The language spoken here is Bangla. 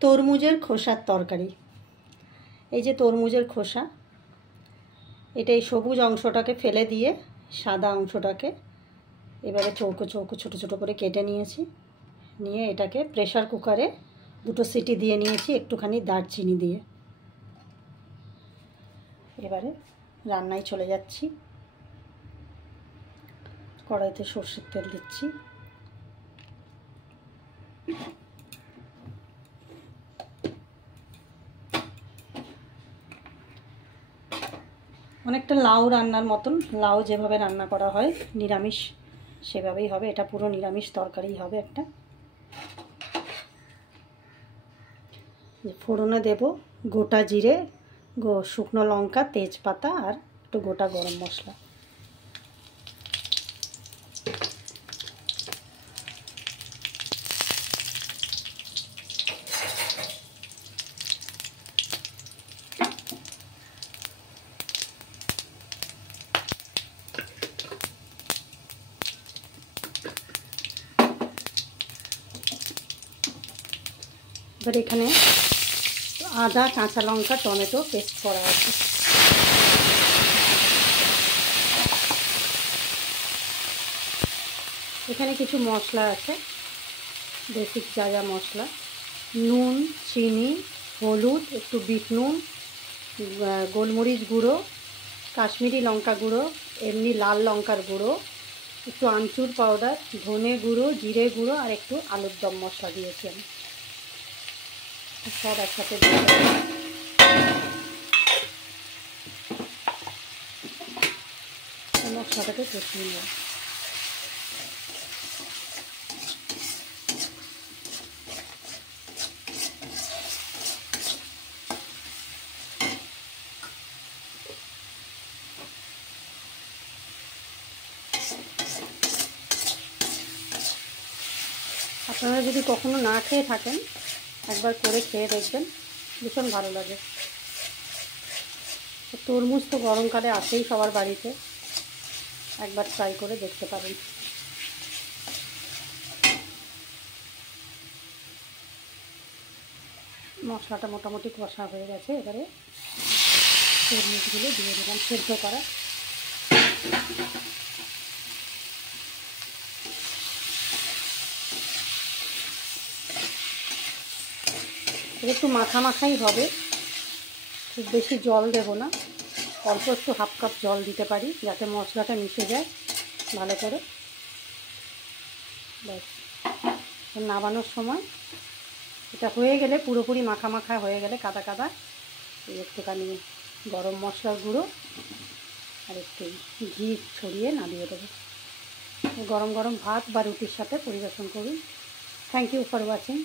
তরমুজের খোসার তরকারি। এই যে তরমুজের খোসা, এটা এই সবুজ অংশটাকে ফেলে দিয়ে সাদা অংশটাকে এবারে চৌকো চৌকো ছোটো ছোটো করে কেটে নিয়েছি। নিয়ে এটাকে প্রেসার কুকারে 2টো সিটি দিয়ে নিয়েছি একটুখানি দারচিনি দিয়ে। এবারে রান্নায় চলে যাচ্ছি। কড়াইতে সর্ষের তেল দিচ্ছি। অনেকটা লাউ রান্নার মতন, লাউ যেভাবে রান্না করা হয় নিরামিষ সেভাবেই হবে। এটা পুরো নিরামিষ তরকারিই হবে একটা। ফোড়নে দেব গোটা জিরে, শুকনো লঙ্কা, তেজপাতা আর একটু গোটা গরম মশলা। এবার এখানে আদা, কাঁচা লঙ্কা, টমেটো পেস্ট করা আছে। এখানে কিছু মশলা আছে, বেসিক যা যা মশলা: নুন, চিনি, হলুদ, একটু বিট নুন, গোলমরিচ গুঁড়ো, কাশ্মীরি লঙ্কা গুঁড়ো, এমনি লাল লঙ্কার গুঁড়ো, একটু আমচুর পাউডার, ধনে গুঁড়ো, জিরে গুঁড়ো আর একটু আলুর দম মশলা দিয়েছি আমি। সব একসাথে দিয়ে মশলাটাকে কষিয়ে নেব। আপনারা যদি কখনো না খেয়ে থাকেন একবার করে খেয়ে দেখবেন, ভীষণ ভালো লাগে। তরমুজ তো গরমকালে আসেই সবার বাড়িতে, একবার ট্রাই করে দেখতে পারেন। মশলাটা মোটামুটি কষা হয়ে গেছে। এবারে তরমুজগুলো দিয়ে দিলাম সেদ্ধ করা। একটু মাখা মাখাই হবে, খুব বেশি জল দেব না, অল্প একটু হাফ কাপ জল দিতে পারি যাতে মশলাটা মিশে যায় ভালো করে। ব্যাস, নামানোর সময় এটা হয়ে গেলে, পুরোপুরি মাখা মাখা হয়ে গেলে, কাদা কাদা, একটুখানি গরম মশলার গুঁড়ো আর একটু ঘি ছড়িয়ে নামিয়ে দেবো। গরম গরম ভাত বা রুটির সাথে পরিবেশন করুন। Thank you for watching.